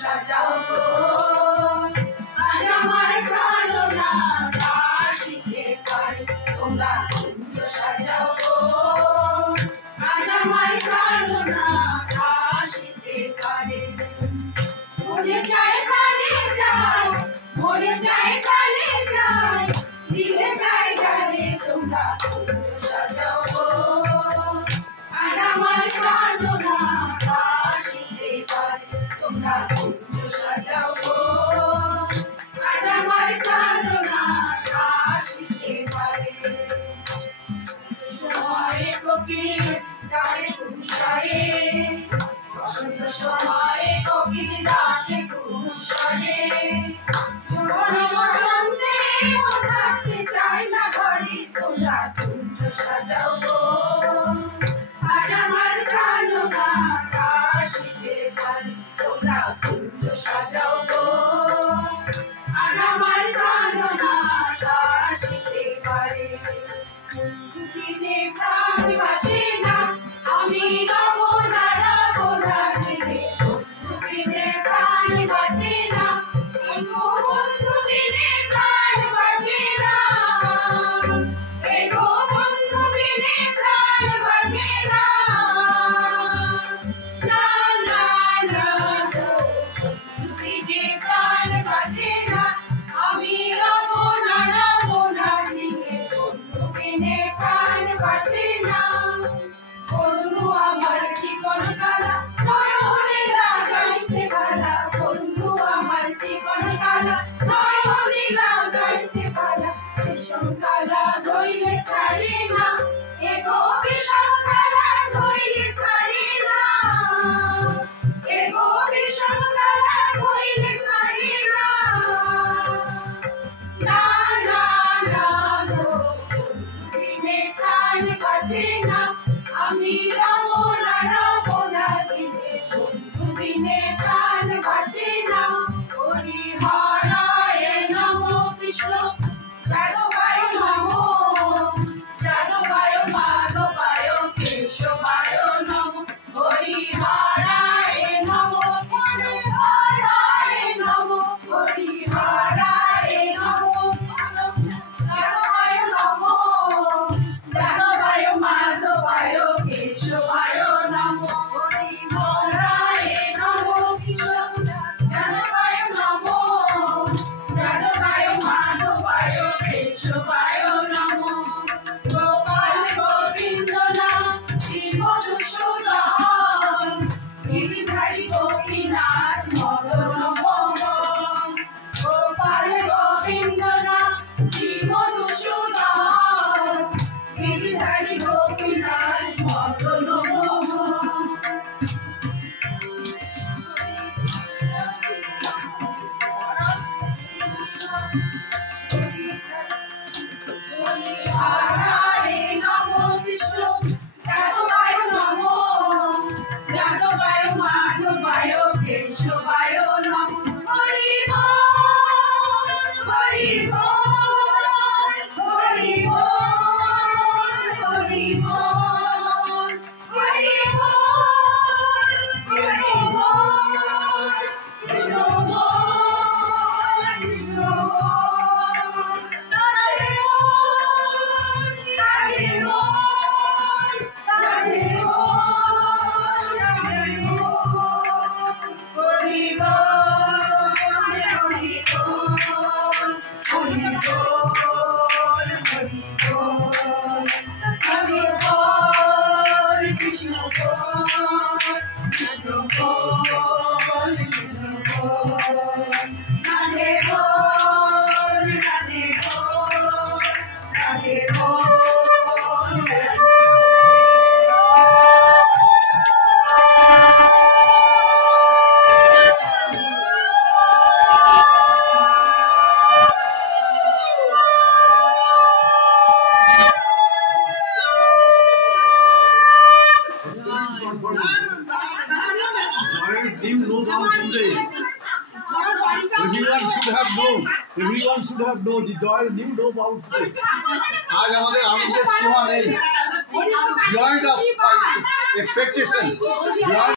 সাজাও গো আজ আমার প্রাণনা কাশিতে পারে তোমরা কুঞ্জ সাজাও গো আজ আমার প্রাণনা কাশিতে পারে মরে যায় প্রাণে যায় মরে যায় প্রাণে যায় দিলে যায় জানে তোমরা কুঞ্জ সাজাও গো আজ আমার প্রাণনা কাশিতে পারে তোমরা কুঞ্জ সাজাও গো আজ আমার প্রাণনা কাশিতে পারে সময়ে কোকিল ডাকে কুশারে বসন্ত সময়ে কোকিল ডাকে কুশারে যৌবন বসন্তে মন থাকতে চায় না ঘরে তোমরা কুঞ্জ সাজাও গো আজ আমার প্রাণনা কাশিতে পারে তোমরা কুঞ্জ সাজাও গো আজ আমার প্রাণনা কাশিতে পারে দুদিনে প্রাণ বাঁচে না আমি রব না রে দুদিনে প্রাণ বাঁচে না এগো বন্ধু বিনে প্রাণ বাঁচে না এগো বন্ধু বিনে প্রাণ বাঁচে না না না না দুদিনে প্রাণ বাঁচে না আমি রব না দিকে বন্ধু বিনে প্রাণ বাঁচে না বন্ধু আমার চিকন কালা নয়নে লাগাইছে ভালা বন্ধু আমার চিকন কালা নয়নে লাগাইছে ভালা বিষম কালা ধইলে ছাড়ি না এগো বিষম কালা ধইলে ছাড়ি না এগো বিষম কালা ধইলে ছাড়ি না না না না দিনে প্রাণ বাঁচে না আমি রব না দিনে বন্ধু বিনে প্রাণ বাঁচে না হরি হরায় নমো কৃষ্ণ যাদবায় নমো মাধবায় কেশবায় নমো হরি হরায় নমো হরি হরায় নমো হরি হরায় নমো যাদবায় নমো মাধবায় কেশবায় নমো হরি হরায় নমো কৃষ্ণ যাদবায় নমো মাধবায় কেশবায় নমো গোপাল গোবিন্দ নাম শ্রী মধুসূদন গিরিধারী গোপীনাথ মদন মোহন গোপাল গোবিন্দ নাম শ্রী মধুসূদন গিরিধারী গোপীনাথ মদন মোহন হরি হরায় নমো কৃষ্ণ যাদবায় নমো মাধবায় কেশবায় নমো হরি বল হরি বল হরি বল হরি বল হরি বল হরি বল কৃষ্ণ বল কৃষ্ণ বল রাধে বল রাধে বল রাধে বল রাধে বল হরি বল হরি বল হরি বল হরি বল হরি বল কৃষ্ণ বল কৃষ্ণ বল কৃষ্ণ বল রাধে বল রাধে বল রাধে বল Everyone should have known the joy new know about it. आज हमारे आनंद सीमा नहीं, beyond of expectation.